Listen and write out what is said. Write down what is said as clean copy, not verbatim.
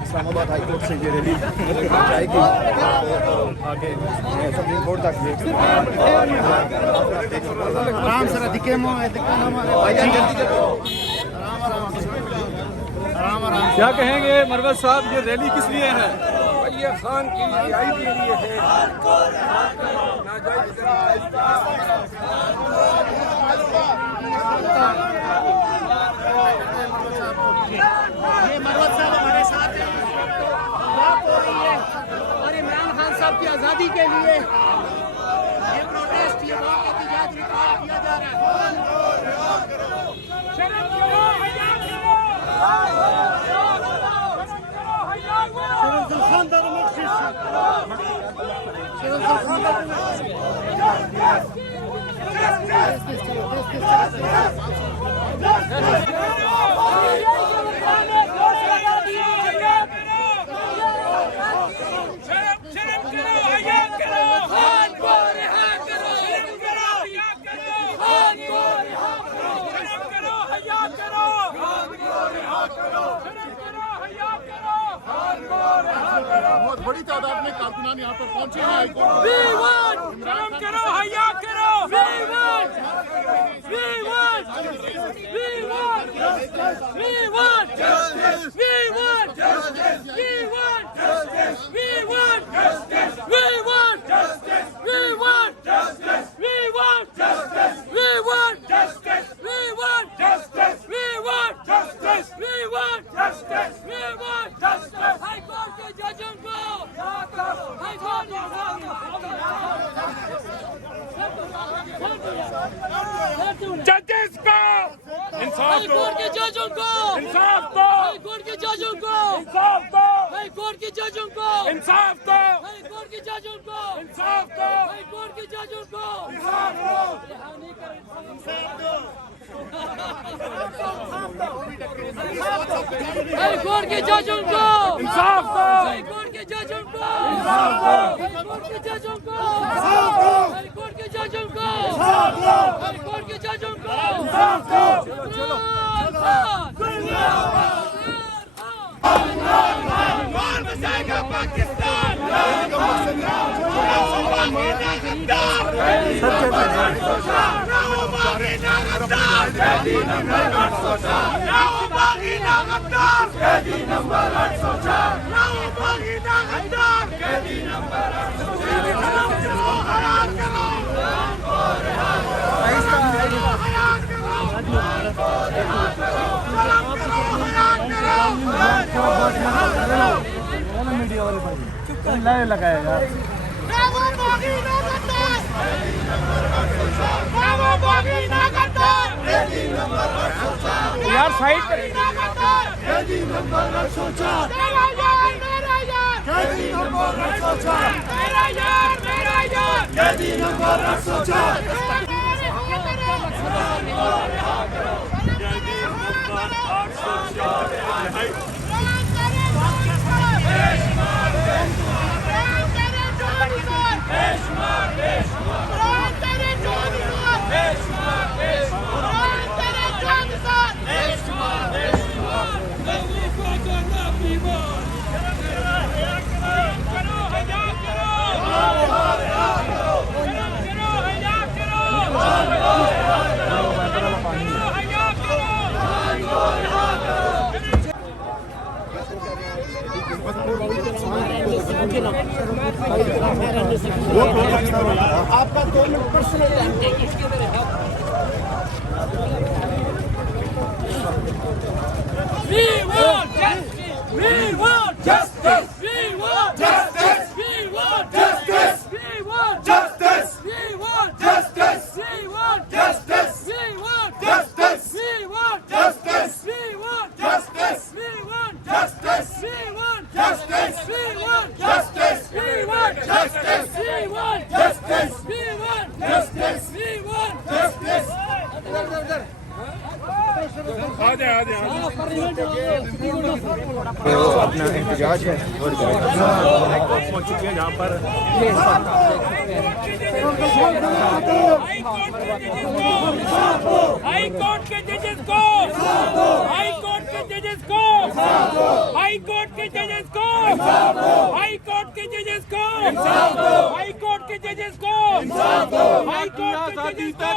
Islamabad high court से ये rally जाएगी आगे सुप्रीम कोर्ट तक। आराम से दिखे क्या कहेंगे मरवत साहब, ये रैली किस लिए है? ये खान की रिहाई के लिए है। ये मरवत साहब हमारे साथ हैं, बात हो रही है और इमरान खान साहब की आज़ादी के लिए ये प्रोटेस्ट, ये वॉक एहतजाज रिकॉर्ड किया जा रहा है। बहुत बड़ी तादाद में कारकुनान यहाँ पर पहुंचे हैं। जजेस को इंसाफ दो, कोर्ट के जजों को इंसाफ दो, कोर्ट के जजों को इंसाफ दो, कोर्ट के जजों को इंसाफ दो, कोर्ट के जजों को इंसाफ दो, कोर्ट के जजों को इंसाफ दो, कोर्ट के जजों को इंसाफ दो, कोर्ट के जजों को इंसाफ दो, कोर्ट के जजों को इंसाफ दो, कोर्ट के जजों को इंसाफ दो, कोर्ट के जजों को इंसाफ दो। कौन बचाएगा पाकिस्तान? मीडिया वाले भाई लाइव लगाया यार। यार साइड पर आपका 2 मिनट पर्सनल टाइम चाहिए। We want justice! We want justice! We want justice! We want justice! We want justice! We want justice! We want justice! We want justice! We want justice! We want justice! We want justice! We want justice! We want justice! We want justice! We want justice! We want justice! We want justice! अपना एहतजाज है पहुंच चुके हैं जहाँ पर high court के जजेस को, हाई कोर्ट के कोर्ट के जजेस को, हाई कोर्ट के जजेस को, हाई कोर्ट के जजेस को, हाई कोर्ट के जजेस को